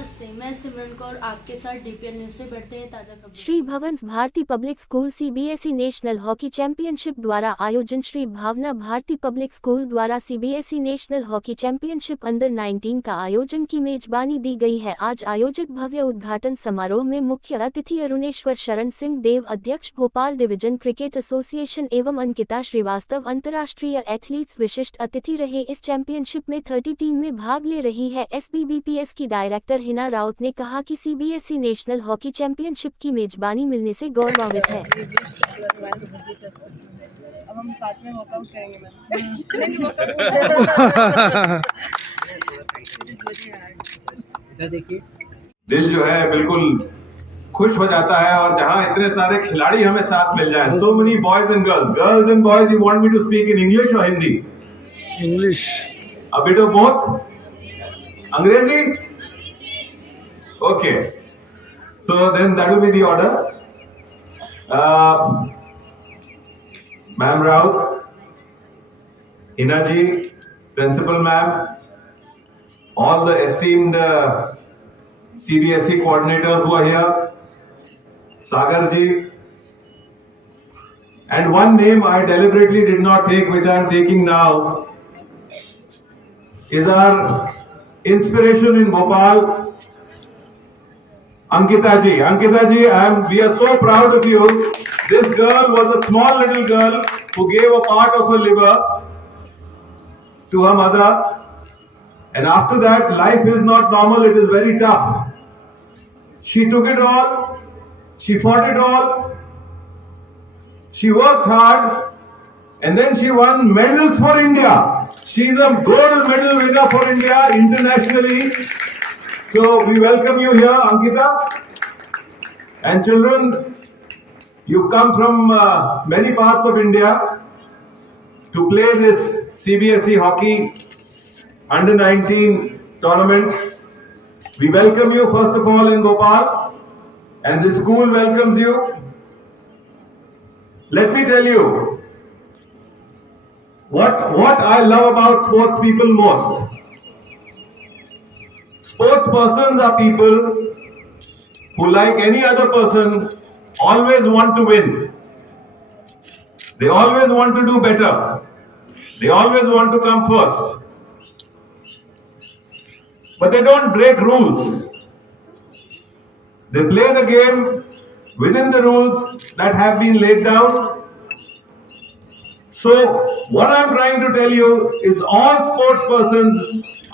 नमस्ते, मैं सिमरन कौर आपके साथ डीपीएल न्यूज से बढ़ते हैं ताजा खबरें। Shri Bhavans Bharati public school CBSE national hockey championship द्वारा आयोजन। श्री भावना भारती पब्लिक स्कूल द्वारा CBSE national hockey championship under 19 का आयोजन की मेजबानी दी गई है। आज आयोजित भव्य उद्घाटन समारोह में मुख्य अतिथि अरुणेश्वर शरण सिंह देव, अध्यक्ष भोपाल डिवीजन क्रिकेट एसोसिएशन एवं अंकिता श्रीवास्तव अंतर्राष्ट्रीय एथलीट्स विशिष्ट अतिथि रहे। इस चैंपियनशिप में 30 टीम में भाग ले रही है। एसबीबीपीएस की डायरेक्टर हिना राउत ने कहा कि सीबीएसई नेशनल हॉकी चैंपियनशिप की मेजबानी मिलने से गौरवान्वित है। अब हम साथ में वर्कआउट करेंगे मैम। दिल जो है बिल्कुल खुश हो जाता है, और जहां इतने सारे खिलाड़ी हमें साथ मिल जाए, so many boys and girls and boys. You want me to speak in English और Hindi? English. A bit of both? अंग्रेजी? Okay, so then that will be the order. Ma'am Raut, Hina ji, Principal Ma'am, all the esteemed CBSE coordinators who are here, Sagar ji, and one name I deliberately did not take, which I am taking now, is our inspiration in Bhopal, Ankita ji. Ankita ji, we are so proud of you. This girl was a small little girl who gave a part of her liver to her mother, and after that life is not normal, it is very tough. She took it all, she fought it all, she worked hard, and then she won medals for India. She is a gold medal winner for India internationally. So we welcome you here, Ankita. And children, you've come from many parts of India to play this CBSE hockey under 19 tournament. We welcome you first of all in Bhopal, and the school welcomes you. Let me tell you what I love about sports people most. Sports persons are people who, like any other person, always want to win. They always want to do better. They always want to come first. But they don't break rules. They play the game within the rules that have been laid down. So, what I'm trying to tell you is all sports persons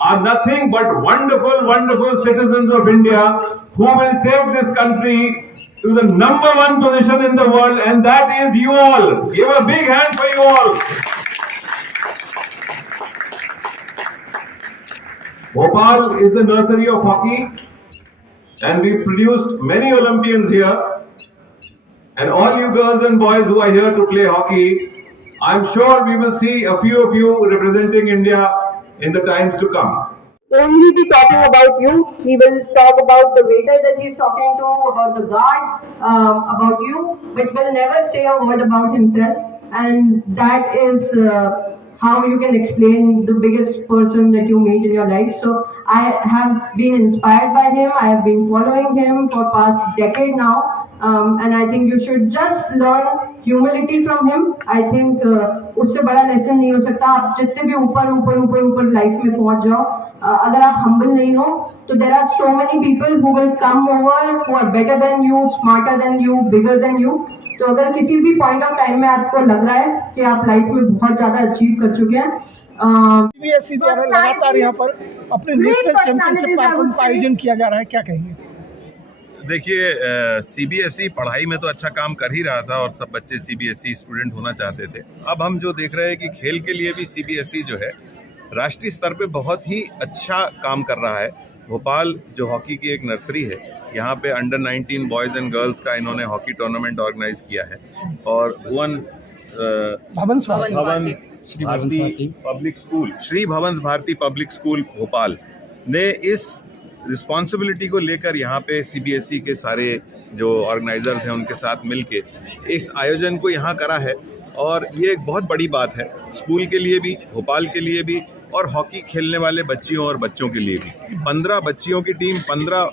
are nothing but wonderful, wonderful citizens of India who will take this country to the #1 position in the world, and that is you all. Give a big hand for you all. Bhopal is the nursery of hockey, and we've produced many Olympians here, and all you girls and boys who are here to play hockey, I'm sure we will see a few of you representing India in the times to come. Only be talking about you. He will talk about the waiter that he's talking to, about the guard, about you, but will never say a word about himself. And that is how you can explain the biggest person that you meet in your life. So I have been inspired by him. I have been following him for past decade now. And I think you should just learn humility from him. I think उससे बड़ा lesson नहीं हो सकता। आप जितने भी ऊपर life में पहुंच जाओ, अगर आप humble नहीं हो, तो there are so many people who will come over who are better than you, smarter than you, bigger than you. तो अगर किसी भी पॉइंट ऑफ टाइम में आपको लग रहा है कि आप लाइफ में बहुत ज़्यादा अचीव कर चुके हैं, सीबीएसई द्वारा लगातार यहाँ पर अपने नेशनल चैंपियनशिप कार्यक्रम का आयोजन किया जा रहा है, क्या कहेंगे? देखिए, सीबीएसई पढ़ाई में तो अच्छा काम कर ही रहा था और सब बच्चे सीबीएसई स्टूडेंट होना चाहते थे। अब हम जो देख रहे हैं कि खेल के लिए भी सीबीएसई जो है राष्ट्रीय स्तर पे बहुत ही अच्छा काम कर रहा है। भोपाल जो हॉकी की एक नर्सरी है, यहाँ पे अंडर 19 बॉयज़ एंड गर्ल्स का इन्होंने हॉकी टूर्नामेंट ऑर्गेनाइज किया है, और श्री भवंस भारती पब्लिक स्कूल भोपाल ने इस रिस्पॉन्सिबिलिटी को लेकर यहाँ पे सीबीएसई के सारे जो ऑर्गेनाइजर्स हैं उनके साथ मिलके इस आयोजन को यहाँ करा है, और ये एक बहुत बड़ी बात है स्कूल के लिए भी, भोपाल के लिए भी, और हॉकी खेलने वाले बच्चियों और बच्चों के लिए भी। 15 बच्चियों की टीम, 15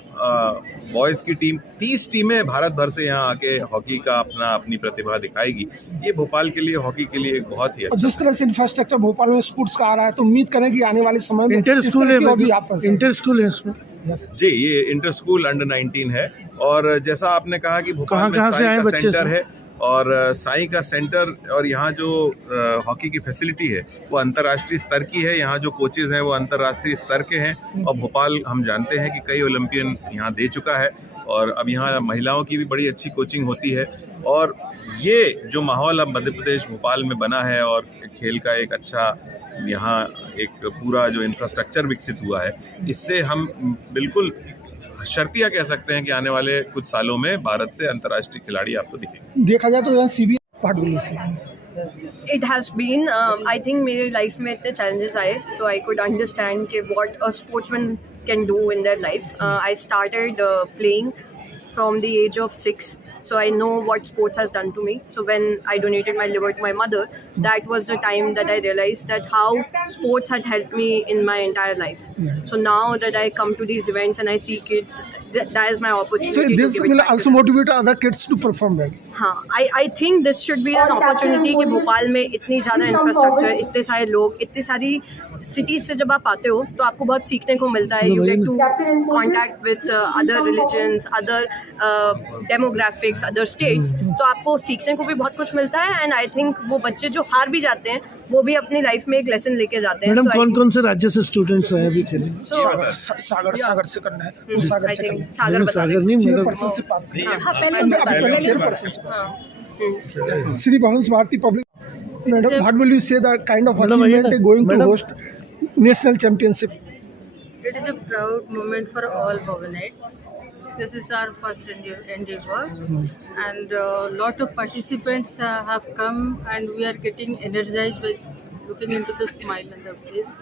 बॉयज़ की टीम, 30 टीमें भारत भर से यहाँ आके हॉकी का अपनी प्रतिभा दिखाएगी। ये भोपाल के लिए, हॉकी के लिए एक बहुत ही और अच्छा। जिस तरह से इंफ्रास्ट्रक्चर भोपाल में स्पोर्ट्स का आ रहा है, तो उम्मीद करें कि आने वाले समय में इंटर स्कूल है, इंटर स्कूल है इसमें। जी, ये इंटर स्कूल अंडर 19 है। और जैसा आपने कहा कि भोपाल में कहाँ से आए साई का बच्चे सेंटर है, और साई का सेंटर और यहाँ जो हॉकी की फैसिलिटी है वो अंतर्राष्ट्रीय स्तर की है। यहाँ जो कोचेज़ हैं वो अंतर्राष्ट्रीय स्तर के हैं, और भोपाल हम जानते हैं कि कई ओलंपियन यहाँ दे चुका है, और अब यहाँ महिलाओं की भी बड़ी अच्छी कोचिंग होती है। और ये जो माहौल अब मध्य प्रदेश भोपाल में बना है, और खेल का एक अच्छा यहाँ एक पूरा जो इंफ्रास्ट्रक्चर विकसित हुआ है, इससे हम बिल्कुल शर्तिया कह सकते हैं कि आने वाले कुछ सालों में भारत से अंतर्राष्ट्रीय खिलाड़ी आपको दिखेंगे। देखा जाए तो यहाँ CBSE पार्ट से It has been, I think मेरे लाइफ में इतने challenges आए तो I could understand कि what a sportsman can do in their life. I started playing from the age of 6, so I know what sports has done to me. So when I donated my liver to my mother, that was the time that I realized that how sports had helped me in my entire life. So now that I come to these events and I see kids, that is my opportunity. So this to give it will back to also motivate other kids to perform well. हाँ, I think this should be an opportunity कि भोपाल में इतनी ज़्यादा infrastructure, इतने सारे लोग, इतनी सारी सिटीज़ से जब आप आते हो तो आपको बहुत सीखने को मिलता है. You get to contact with other religions, other demographics, other states. तो आपको सीखने को भी बहुत कुछ मिलता है. एंड आई थिंक वो बच्चे जो हार भी जाते हैं वो भी अपनी लाइफ में एक लेसन लेके जाते हैं. मैडम कौन-कौन से राज्य से स्टूडेंट्स आए अभी खेलने? सागर से करना है, सागर से करना है। सागर बता सागर नहीं, मैडम चेयरपर्सन से बात करें। हाँ, पहले चेयरपर्सन से हाँ. Sri Bhavans Bharati Public. Madam, what will you say that kind of Madam, achievement madam, going to madam. host national championship? It is a proud moment for all Bhavanites. This is our first endeavor, and a lot of participants have come, and we are getting energized by looking into the smile on their face.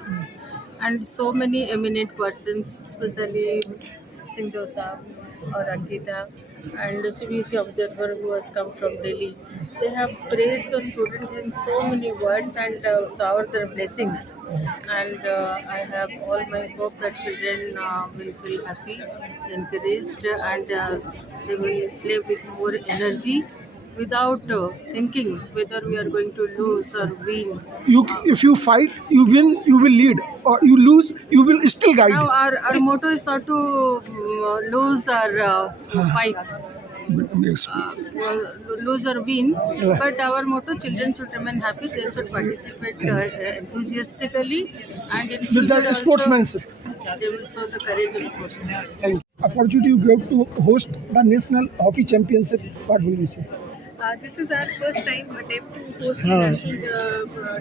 And so many eminent persons, especially Sindhu Saab or Ankita and the CBSE observer who has come from Delhi, they have praised the students in so many words and showered their blessings. And I have all my hope that children will feel happy, encouraged, and they will play with more energy without thinking whether we are going to lose or win. If you fight, you win, you will lead, or you lose, you will still guide. Now our motto is not to lose or fight. Lose or win, but our motto, children should remain happy, they should participate enthusiastically, and in With future the also sportsmanship. they will show the courage of sportsmanship. Thank you. Opportunity you gave to host the national hockey championship. What will you say? This is our first time attempt to host the national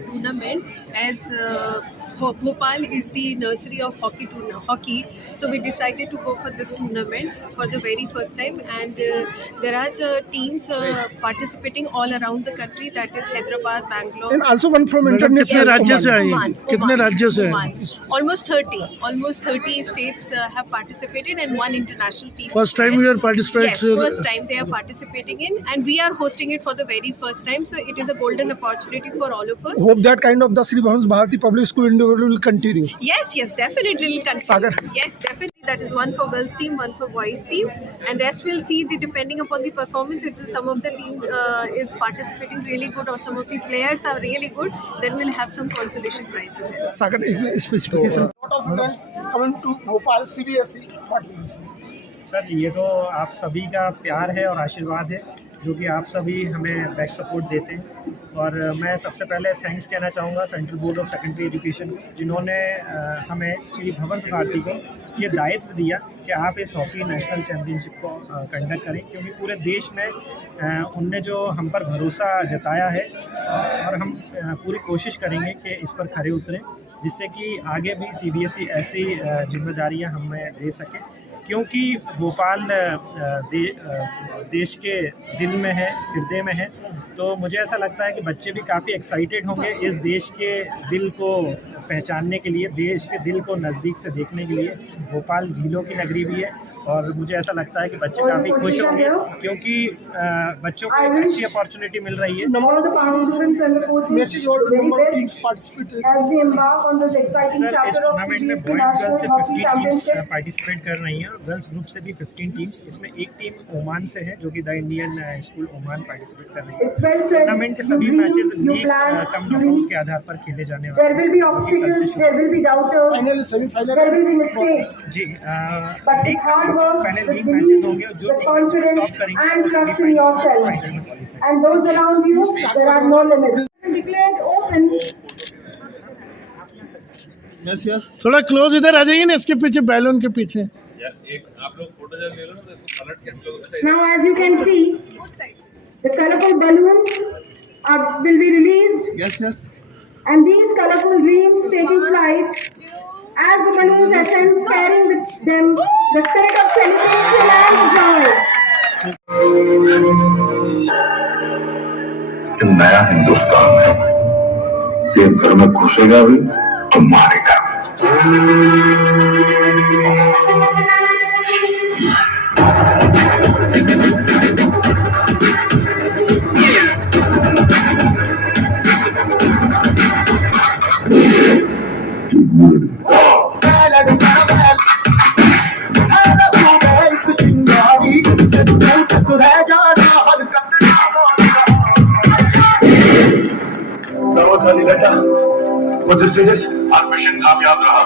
tournament, as Bhopal is the nursery of hockey, so we decided to go for this tournament for the very first time. And there are teams participating all around the country, that is Hyderabad, Bangalore. And also one from madam कितने international. राज्य से आई हैं? Oman. कितने राज्यों से आए? Oman. Almost 30 states have participated, and one international team. First time you are participating? Yes, first time they are participating in, and we are hosting it for the very first time. So it is a golden opportunity for all of us. Hope that kind of the Sri Bhavans Bharati Public School endeavor will continue. Yes, definitely will continue. Sagar. Yes, definitely. That is one for girls team, one for boys team, and rest we'll see depending upon the performance. If some of the team is participating really good, or some of the players are really good, then we'll have some consolation prizes. Sagar, specification. Lot of events coming to Bhopal CBSE. What will you say? Sir, ये तो आप सभी का प्यार है और आशीर्वाद है, जो कि आप सभी हमें बैक सपोर्ट देते हैं. और मैं सबसे पहले थैंक्स कहना चाहूँगा central board of secondary education को, जिन्होंने हमें श्री भवंस भारती को ये दायित्व दिया कि आप इस हॉकी नेशनल चैम्पियनशिप को कंडक्ट करें, क्योंकि पूरे देश में उनने जो हम पर भरोसा जताया है, और हम पूरी कोशिश करेंगे कि इस पर खरे उतरें, जिससे कि आगे भी CBSE ऐसी जिम्मेदारियां हमें दे सके. क्योंकि भोपाल देश के दिल में है, हृदय में है, तो मुझे ऐसा लगता है कि बच्चे भी काफ़ी एक्साइटेड होंगे इस देश के दिल को पहचानने के लिए, देश के दिल को नज़दीक से देखने के लिए। भोपाल झीलों की नगरी भी है और मुझे ऐसा लगता है कि बच्चे काफ़ी खुश होंगे क्योंकि बच्चों को एक अच्छी अपॉर्चुनिटी मिल रही है। सर, इस टूर्नामेंट में बॉयज़ गर्ल्स से 15 टीम्स पार्टिसिपेट कर रही हैं, गर्ल्स ग्रुप से भी 15 टीम्स, इसमें एक टीम ओमान से है जो कि the Indian school Oman participate कर रही है। टूर्नामेंट के सभी मैचेस लीग कम नॉकआउट के आधार पर खेले जाने वाले हैं। जी, पहले लीग मैचेस होंगे और जो टीम टॉप करेंगे थोड़ा क्लोज इधर आ जाइए ना, इसके पीछे बैलून के पीछे। एक आप लोग फोटो जब ले लो ना तो इसको पलट के हम लोग Now, as you can see, the colorful balloons will be released. Yes. And these colorful dreams taking flight as the balloons ascend, carrying with them the spirit of celebration and joy. ये नया हिंदुस्तान है, ये घर में घुसेगा भी तो मारेगा भी। मिशन कामयाब रहा,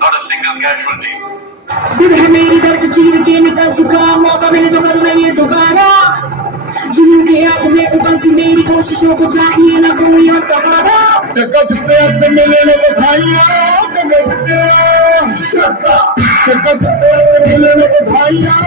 not a single casualty. सिर है मेरी दर्द चीर के निकल चुका, मौका मिले तो करूँ ये दोबारा। जुनून के आग में उबलती मेरी कोशिशों को चाहिए ना कोई और सहारा। चक्का छुट्टे मिले न बधाइयाँ, चक्का छुट्टे मिले न बधाइयाँ।